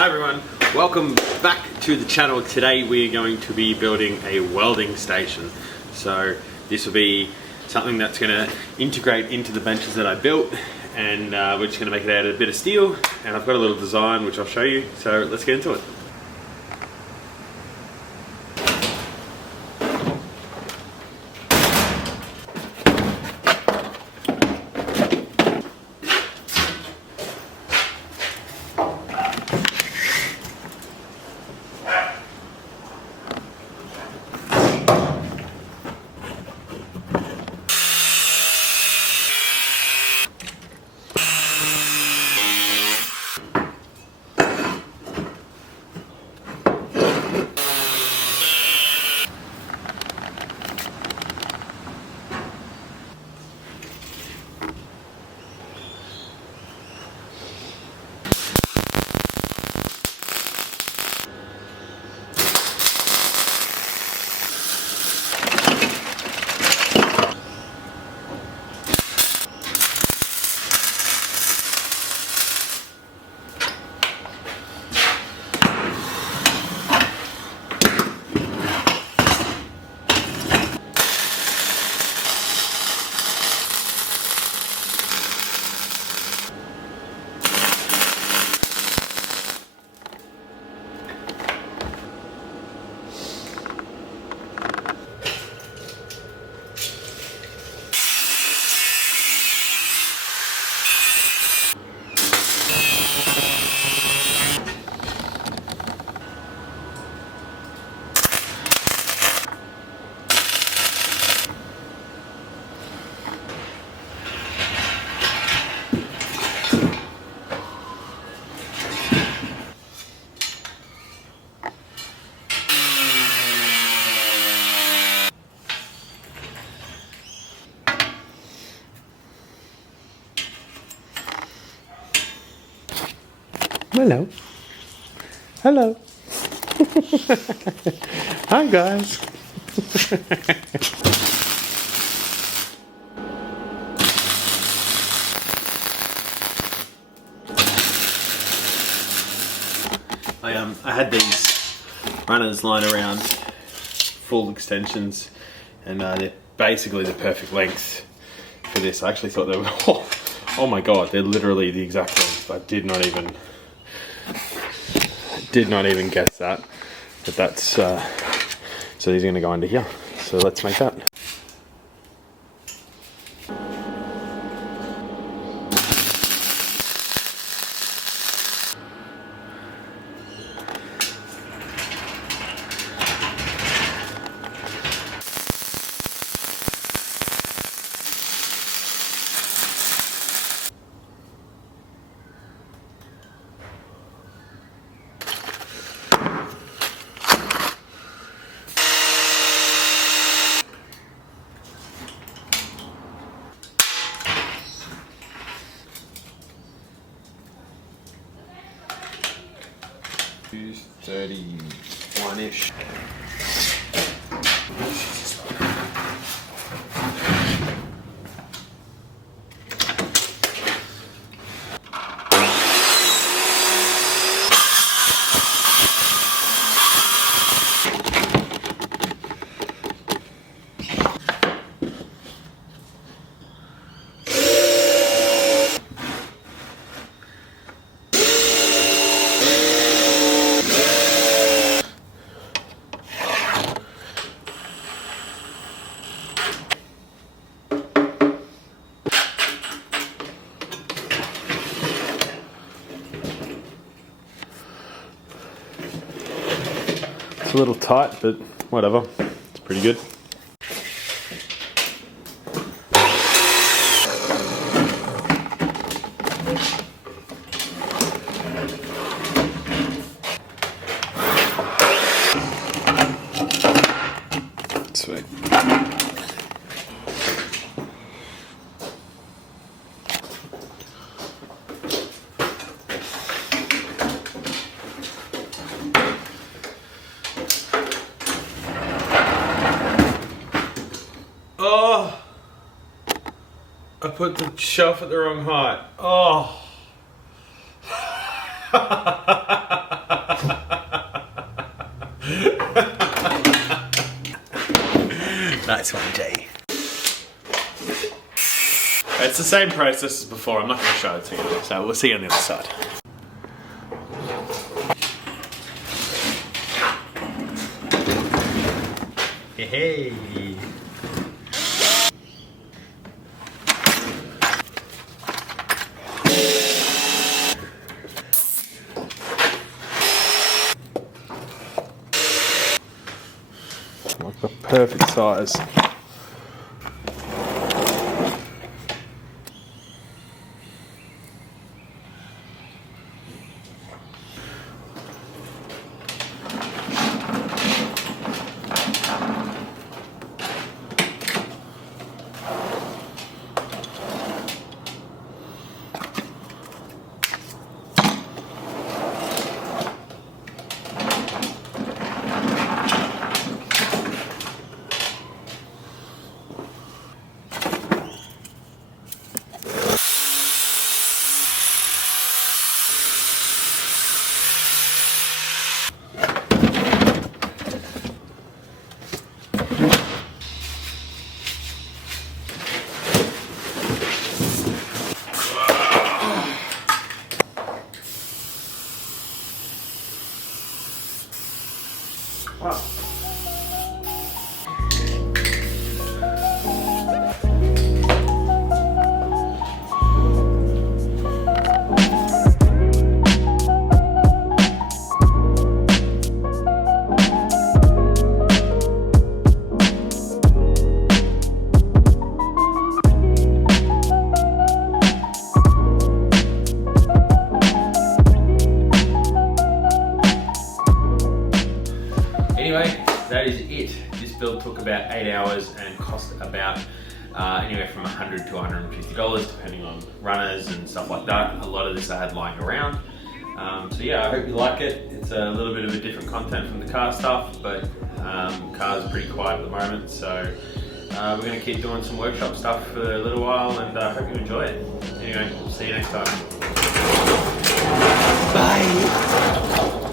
Hi everyone, welcome back to the channel. Today we are going to be building a welding station. So this will be something that's going to integrate into the benches that I built, and we're just going to make it out of a bit of steel, and I've got a little design which I'll show you, so let's get into it. Hello. Hello. Hi guys. I had these runners lying around, full extensions, and they're basically the perfect length for this. I actually thought they were, oh my god, they're literally the exact length. I did not even guess that. But that's, so these are gonna go under here. So let's make that. Use 31-ish. It's a little tight, but whatever. It's pretty good. Sweet. Oh, I put the shelf at the wrong height. Oh. Nice one, Jay. It's the same process as before. I'm not going to show it to you, so we'll see you on the other side. Hey. Like the perfect size. Wow. Anyway, that is it. This build took about 8 hours and cost about anywhere from $100 to $150 depending on runners and stuff like that. A lot of this I had lying around. So yeah, I hope you like it. It's a little bit of a different content from the car stuff, but car's pretty quiet at the moment, so we're going to keep doing some workshop stuff for a little while, and I hope you enjoy it. Anyway, see you next time. Bye!